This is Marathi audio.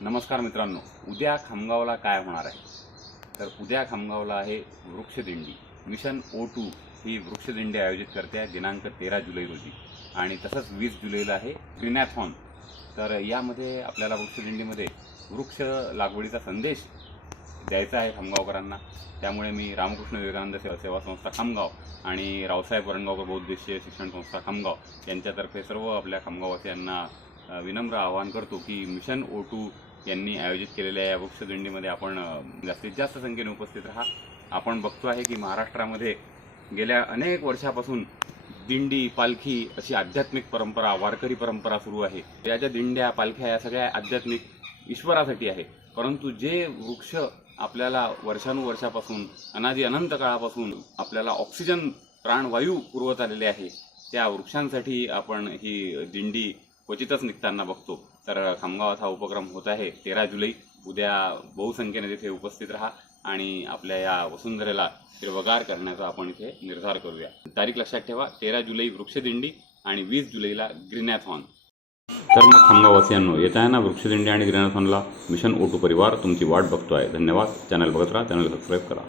नमस्कार मित्रांनो, उद्या खामगावला काय होणार आहे? तर उद्या खामगावला आहे वृक्षदिंडी. मिशन O2 ही वृक्षदिंडी आयोजित करते आहे दिनांक 13 जुलै रोजी आणि तसंच 20 जुलैला आहे ग्रीनॅथॉन. तर यामध्ये आपल्याला वृक्षदिंडीमध्ये वृक्ष लागवडीचा संदेश द्यायचा आहे खामगावकरांना. त्यामुळे मी रामकृष्ण विवेकानंद सेवा संस्था खामगाव आणि रावसाहेब वरणगावकर बहुउद्देशीय शिक्षण संस्था खामगाव यांच्यातर्फे सर्व आपल्या खामगाववासियांना विनम्र आवाहन करतो की मिशन O2 यांनी आयोजित केलेल्या या वृक्षदिंडीमध्ये आपण जास्तीत जास्त संख्येने उपस्थित राहा. आपण बघतो आहे की महाराष्ट्रामध्ये गेल्या अनेक वर्षापासून दिंडी, पालखी अशी आध्यात्मिक परंपरा, वारकरी परंपरा सुरू आहे. या ज्या दिंड्या, पालख्या या सगळ्या आध्यात्मिक ईश्वरासाठी आहे. परंतु जे वृक्ष आपल्याला वर्षानुवर्षापासून अनादी अनंत काळापासून आपल्याला ऑक्सिजन, प्राणवायू पुरवत आलेले आहे, त्या वृक्षांसाठी आपण ही दिंडी क्वचितच निघताना बघतो. तर खामगावात हा उपक्रम होत आहे 13 जुलै. उद्या बहुसंख्येने तिथे उपस्थित राहा आणि आपल्या या वसुंधरेला हिरवगार करण्याचा आपण इथे निर्धार करूया. तारीख लक्षात ठेवा, 13 जुलै वृक्षदिंडी आणि 20 जुलैला ग्रीनॅथॉन. तर मग खामगाववासियांनो, येत आहे ना वृक्षदिंडी आणि ग्रीनॅथॉनला. मिशन O2 परिवार तुमची वाट बघतो आहे. धन्यवाद. चॅनल बघत राहा, चॅनल सबस्क्राईब करा.